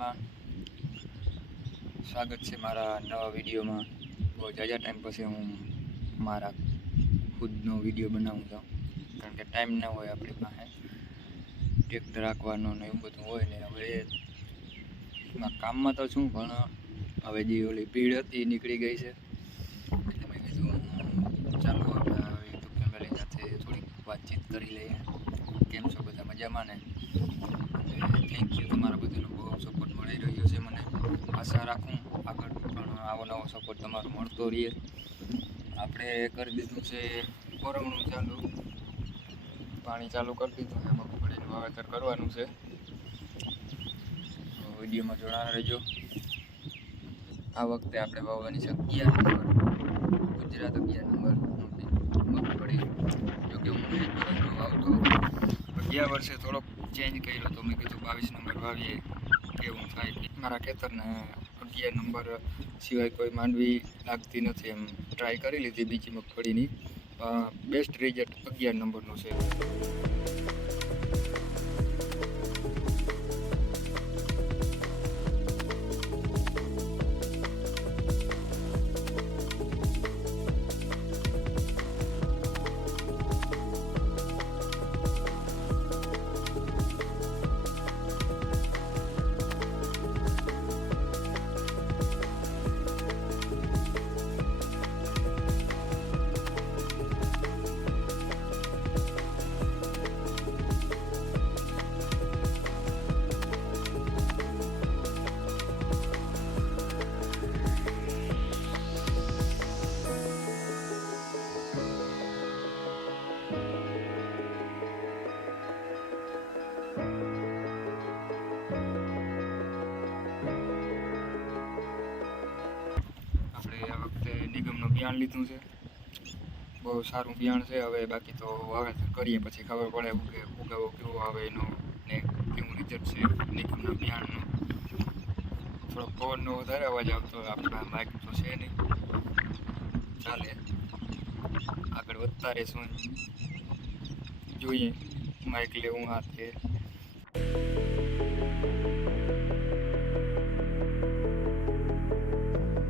ચેનલમાં સ્વાગત છે મારા નવા વિડીયોમાં. બહુ જાજા ટાઈમ પછી હું મારા ખુદનો વિડીયો બનાવું છું, કારણ કે ટાઈમ ના હોય આપણી પાસે, ટ્રેક્ટર રાખવાનો ને એવું બધું હોય ને. હવે એમાં કામમાં તો છું, પણ હવે જે ઓલી ભીડ હતી એ નીકળી ગઈ છે, એટલે મેં કીધું ચાલો આપણે યુટ્યુબ ફેમિલી સાથે થોડીક વાતચીત કરી લઈએ. કેમ છો બધા, મજામાં ને? થેન્ક યુ, તમારા બધાનો બહુ સપોર્ટ મળી રહ્યો છે મને. આશા રાખું આગળ પણ આવો નવો સપોર્ટ તમારો મળતો રહે. આપણે કરી દીધું છે કોરમણું ચાલુ, પાણી ચાલુ કરી દીધું છે, મગફળીનું વાવેતર કરવાનું છે. વિડીયોમાં જોડાના રહેજો. આ વખતે આપણે વાવવાની છે 11 નંબર, ગુજરાત 11 નંબર મગફળી. જોકે હું 1 વર્ષનો વાવતો, ગયા વર્ષે થોડોક ચેન્જ કર્યો તો મેં કીધું 22 નંબર વાવીએ, કેવું થાય. મારા ખેતરને 11 નંબર સિવાય કોઈ માંડવી લાગતી નથી, એમ ટ્રાય કરી લીધી બીજી મગફળીની. બેસ્ટ રિઝલ્ટ 11 નંબરનું છે. આપણે આ વખતે નિગમનું બિયાણ લીધું છે, બહુ સારું બિયાણ છે. હવે બાકી તો વાવેતર કરીએ પછી ખબર પડે કે ઉગાવો કેવો આવે એનો ને કેવું રિઝલ્ટ છે નિગમના બિયાણનું. થોડો પવનનો વધારે અવાજ આવતો, આપણા માઇક તો છે નહીં, ચાલે આગળ વધતા રહેશું. જોઈએ માઇક લેવું હાથે.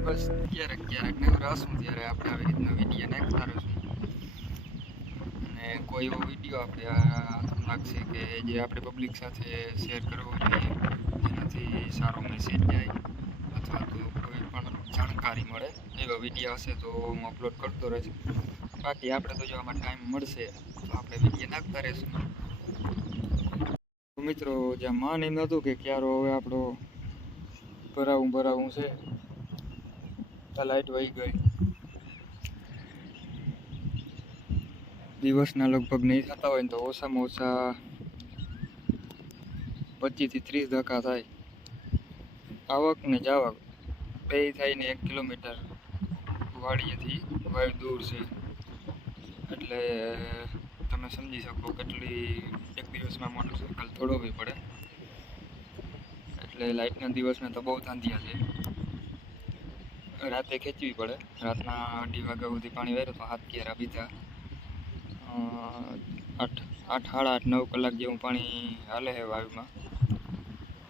બસ ક્યારેક નવરાશું ત્યારે આપણે આવી રીતના વિડીયો નાખતા રહીશું. અને કોઈ એવો વિડીયો આપણે લાગશે કે જે આપણે પબ્લિક સાથે શેર કરવો જોઈએ, જેનાથી સારો મેસેજ જાય અથવા તો કોઈ પણ જાણકારી મળે, એવા વિડીયો હશે તો હું અપલોડ કરતો રહીશ. બાકી આપણે તો જો આમાં ટાઈમ મળશે તો આપણે વિડીયો નાખતા રહીશું. મિત્રો, જ્યાં માન એમ હતું કે ક્યારો હવે આપણો ભરાવું છે, લાઈટ વહી ગઈ. દિવસના લગભગ નહીં થતા હોય ને તો ઓછામાં ઓછા 25 થી 30 ધક્કા થાય. આવક ને જાવક બે થઈને 1 કિલોમીટર વાડીએથી વાય દૂર છે, એટલે તમે સમજી શકો કેટલી એક દિવસમાં મોટરસાઇકલ થોડોવી પડે. એટલે લાઇટના દિવસના તો બહુ ધાંધિયા છે. રાતે ખેંચવી પડે. રાતના 2:30 વાગ્યા સુધી પાણી વેરો તો 7 કેરા બીજા 8 સાડા 8 9 કલાક જેવું પાણી હાલે છે વાયુમાં.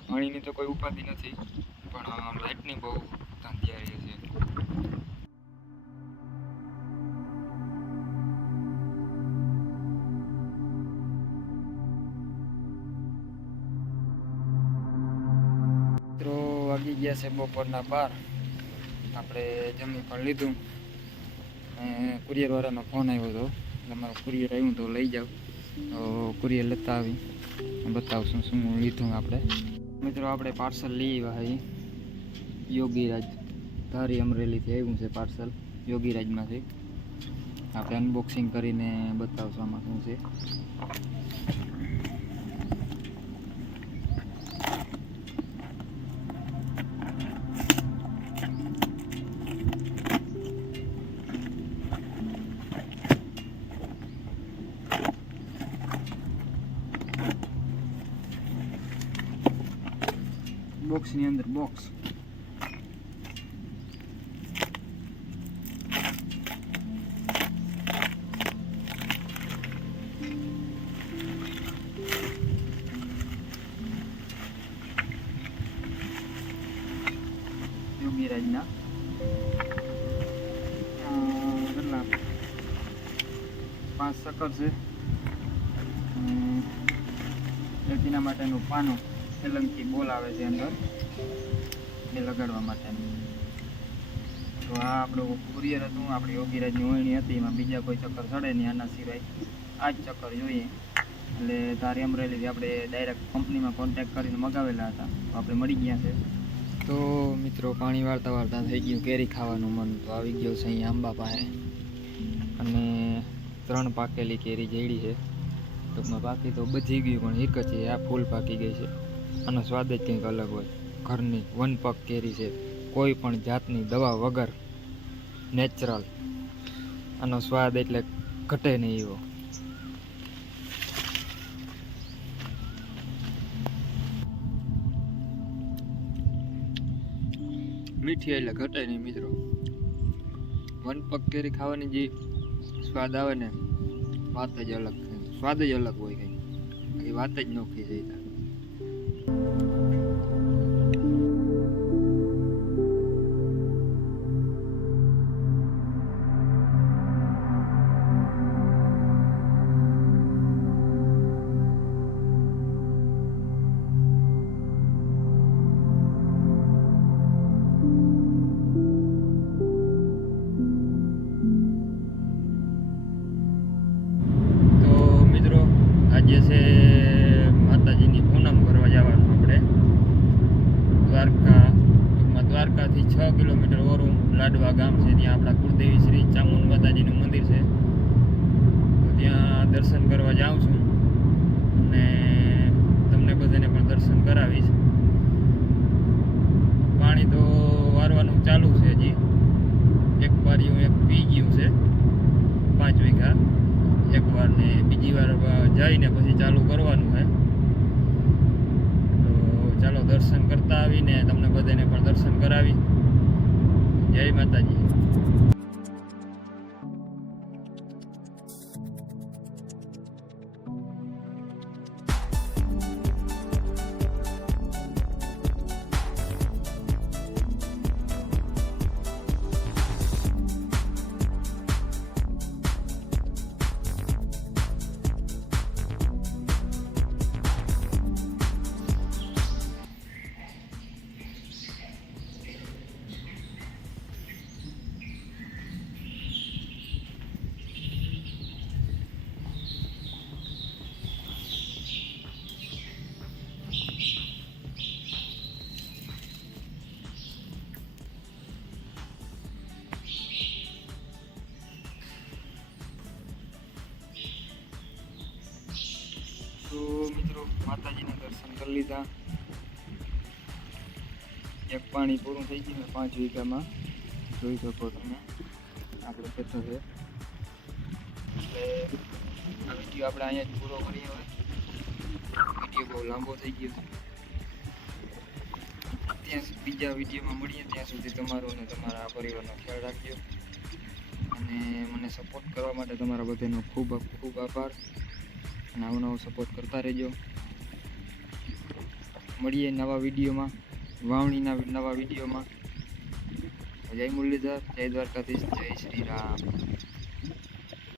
પાણીની તો કોઈ ઉપાધિ નથી, પણ લાઇટની બહુ ધાંધિયા રહે છે. મિત્રો, વાગી ગયા છે બપોરના 12. આપણે જમી પણ લીધું. કુરિયરવાળાનો ફોન આવ્યો હતો, તમારો કુરિયર આવ્યું તો લઈ જાઓ. તો કુરિયર લેતા આવી બતાવશું શું લીધું આપણે. મિત્રો, આપણે પાર્સલ લઈ આવ્યા. યોગીરાજ ધારી અમરેલીથી આવ્યું છે પાર્સલ, યોગીરાજમાંથી. આપણે અનબોક્સિંગ કરીને બતાવશું આમાં શું છે. બોક્સની અંદર બોક્સ. આ શક્કર છે અને તેના માટેનું પાનું એલંકી બોલ આવે છે અંદર એ લગાડવા માટેનું. તો આ આપણું કુરિયર હતું, આપણી યોગીરાજની ઓયણી હતી, એમાં બીજા કોઈ ચક્કર ચડે નહીં, આના સિવાય આ જ ચક્કર જોઈએ. એટલે તારી અમરેલીથી આપણે ડાયરેક્ટ કંપનીમાં કોન્ટેક્ટ કરીને મગાવેલા હતા, તો આપણે મળી ગયા છે. તો મિત્રો પાણી વાળતા વાળતા થઈ ગયું કેરી ખાવાનું મન, તો આવી ગયો છે અહીં આંબા પાસે અને 3 પાકેલી કેરી જેડી છે. ટૂંકમાં પાકી તો બધી ગયું પણ એક જ છે, આ ફૂલ પાકી ગઈ છે. આનો સ્વાદ જ કંઈક અલગ હોય. ઘરની વનપક કેરી છે, કોઈ પણ જાતની દવા વગર, નેચરલ. આનો સ્વાદ એટલે ઘટે નહીં એવો. મીઠી એટલે ઘટે નહીં મિત્રો. વનપક કેરી ખાવાની જે સ્વાદ આવે ને, વાત જ અલગ છે. સ્વાદ જ અલગ હોય કંઈ, બાકી વાત જ નોખી જાય. આજે છે માતાજીની પૂનમ કરવા જવાનું આપણે દ્વારકા. ટૂંકમાં દ્વારકાથી 6 કિલોમીટર ઓરું લાડવા ગામ છે, ત્યાં આપણા કુળદેવી શ્રી ચામુંડ માતાજીનું મંદિર છે. તો ત્યાં દર્શન કરવા જાઉં છું અને તમને બધાને પણ દર્શન કરાવીશ. પાણી તો વારવાનું ચાલુ છે, હજી એક પારીયું એક પી ગયું છે 5 વીઘા. એક વાર ને બીજી વાર જઈને પછી ચાલુ કરવાનું છે. તો ચાલો દર્શન કરતા આવીને તમને બધાને પણ દર્શન કરાવી. જય માતાજી. તો મિત્રો માતાજીના દર્શન કરી લીધા. એક પાણી પૂરું થઈ ગયું 5 વીઘામાં, જોઈ શકો તમે આપણે ખેતર છે. એટલે આ વિડીયો આપણે અહીંયા જ પૂરો કરીએ. હવે વિડીયો બહુ લાંબો થઈ ગયો છે. બીજા વિડીયોમાં મળીએ, ત્યાં સુધી તમારો અને તમારા પરિવારનો ખ્યાલ રાખજો અને મને સપોર્ટ કરવા માટે તમારા બધાનો ખૂબ ખૂબ આભાર. અને આવો નવો સપોર્ટ કરતા રહેજો. મળીએ નવા વિડીયોમાં, વાવણીના નવા વિડીયોમાં. જય મુરલીધર, જય દ્વારકાધીશ, જય શ્રી રામ.